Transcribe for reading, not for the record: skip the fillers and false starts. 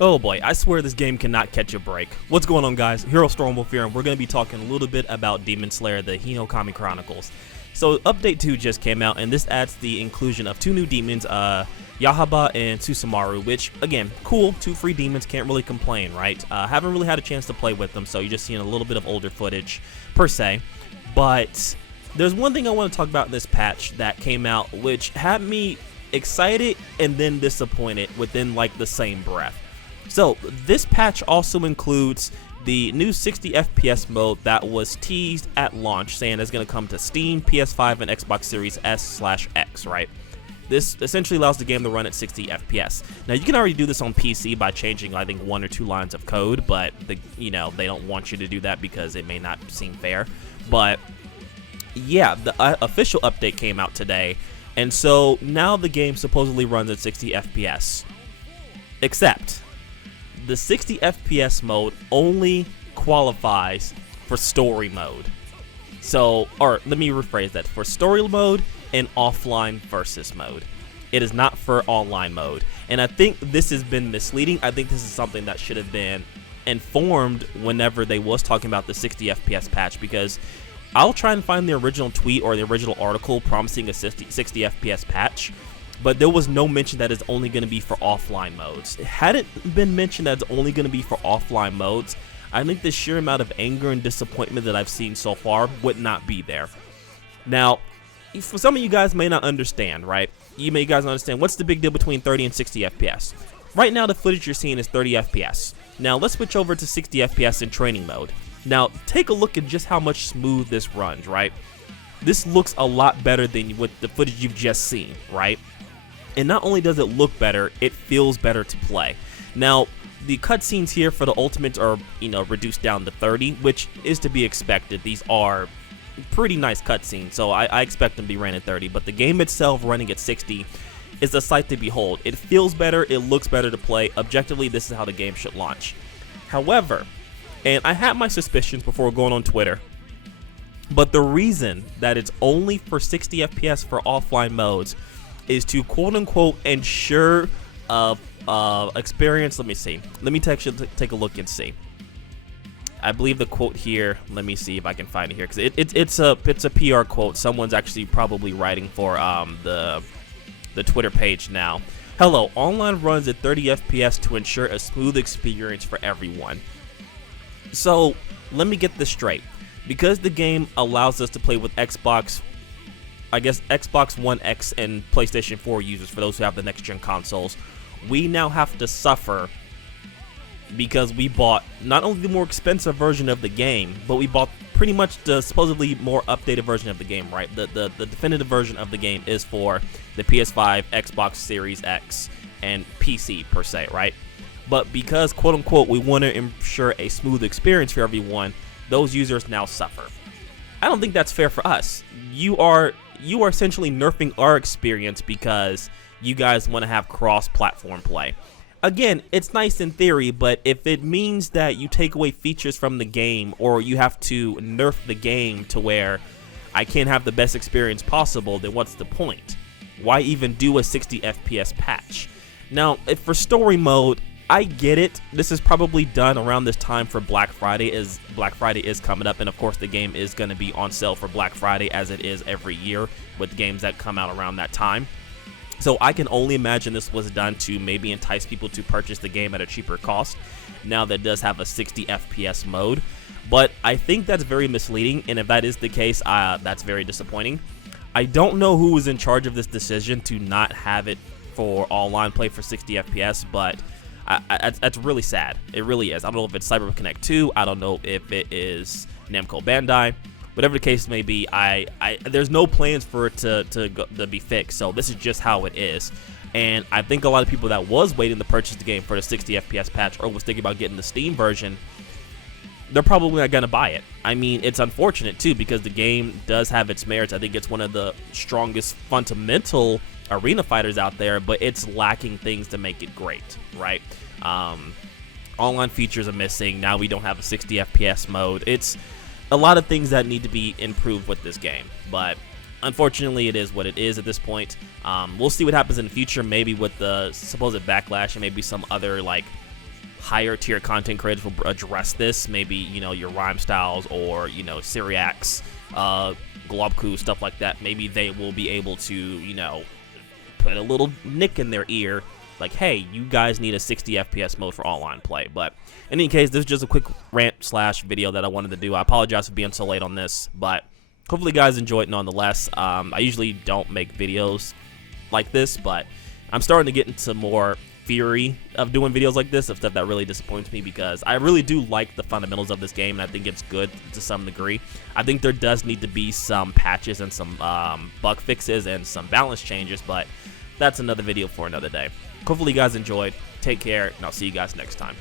Oh boy, I swear this game cannot catch a break. What's going on, guys? Hero Stormwolf here, and we're going to be talking a little bit about Demon Slayer, the Hinokami Chronicles. So, Update 2 just came out, and this adds the inclusion of two new demons, Yahaba and Susamaru, which, again, cool, 2 free demons, can't really complain, right? Haven't really had a chance to play with them, so you're just seeing a little bit of older footage, per se. But there's one thing I want to talk about in this patch that came out, which had me excited and then disappointed within, like, the same breath. So, this patch also includes the new 60 FPS mode that was teased at launch, saying it's going to come to Steam, PS5, and Xbox Series S/X, right? This essentially allows the game to run at 60 FPS. Now, you can already do this on PC by changing, I think, 1 or 2 lines of code, but, they don't want you to do that because it may not seem fair. But, yeah, the official update came out today, and so now the game supposedly runs at 60 FPS. Except the 60 FPS mode only qualifies for story mode. So, or let me rephrase that, for story mode and offline versus mode. It is not for online mode. And I think this has been misleading. I think this is something that should have been informed whenever they was talking about the 60 FPS patch, because I'll try and find the original tweet or the original article promising a 60 FPS patch, but there was no mention that it's only going to be for offline modes. Had it been mentioned that it's only going to be for offline modes, I think the sheer amount of anger and disappointment that I've seen so far would not be there. Now, for some of you guys may not understand, right? You guys understand what's the big deal between 30 and 60 FPS. Right now, the footage you're seeing is 30 FPS. Now, let's switch over to 60 FPS in training mode. Now, take a look at just how much smooth this runs, right? This looks a lot better than what the footage you've just seen, right? And not only does it look better, it feels better to play. Now, the cutscenes here for the ultimates are, reduced down to 30, which is to be expected. These are pretty nice cutscenes, so I expect them to be ran at 30. But the game itself running at 60 is a sight to behold. It feels better, it looks better to play. Objectively, this is how the game should launch. However, and I had my suspicions before going on Twitter, but the reason that it's only for 60 FPS for offline modes is to quote-unquote ensure experience. Let me see. Let me take a look and see. I believe the quote here, let me see if I can find it here, because it's a PR quote. Someone's actually probably writing for the Twitter page now. Hello, online runs at 30 FPS to ensure a smooth experience for everyone. So, let me get this straight. Because the game allows us to play with Xbox One X and PlayStation 4 users, for those who have the next-gen consoles, we now have to suffer because we bought not only the more expensive version of the game, but we bought pretty much the supposedly more updated version of the game, right? The definitive version of the game is for the PS5, Xbox Series X, and PC, per se, right? But because, quote-unquote, we want to ensure a smooth experience for everyone, those users now suffer. I don't think that's fair for us. You are essentially nerfing our experience because you guys want to have cross-platform play. Again, it's nice in theory, but if it means that you take away features from the game, or you have to nerf the game to where I can't have the best experience possible, then what's the point? Why even do a 60 FPS patch? Now, if for story mode, I get it. This is probably done around this time for Black Friday, as Black Friday is coming up, and of course the game is going to be on sale for Black Friday, as it is every year with games that come out around that time. So I can only imagine this was done to maybe entice people to purchase the game at a cheaper cost. Now that does have a 60 FPS mode, but I think that's very misleading, and if that is the case, that's very disappointing. I don't know who was in charge of this decision to not have it for online play for 60 FPS, but that's really sad. It really is. I don't know if it's CyberConnect 2. I don't know if it is Namco Bandai. Whatever the case may be, there's no plans for it to be fixed. So this is just how it is. And I think a lot of people that was waiting to purchase the game for the 60 FPS patch, or was thinking about getting the Steam version, they're probably not going to buy it. I mean, it's unfortunate too, because the game does have its merits. I think it's one of the strongest fundamental arena fighters out there, but it's lacking things to make it great, right? Online features are missing. Now we don't have a 60 FPS mode. It's a lot of things that need to be improved with this game, but unfortunately it is what it is at this point. We'll see what happens in the future, maybe with the supposed backlash and maybe some other like higher tier content creators will address this, maybe, you know, your Rhyme Styles or, you know, Syriacs, Globku, stuff like that, maybe they will be able to, you know, put a little nick in their ear, like, hey, you guys need a 60 FPS mode for online play. But in any case, this is just a quick rant / video that I wanted to do. I apologize for being so late on this, but hopefully you guys enjoy it nonetheless. I usually don't make videos like this, but I'm starting to get into more theory of doing videos like this, of stuff that really disappoints me, because I really do like the fundamentals of this game, and I think it's good to some degree. I think there does need to be some patches and some bug fixes and some balance changes, but that's another video for another day. Hopefully you guys enjoyed. Take care, and I'll see you guys next time.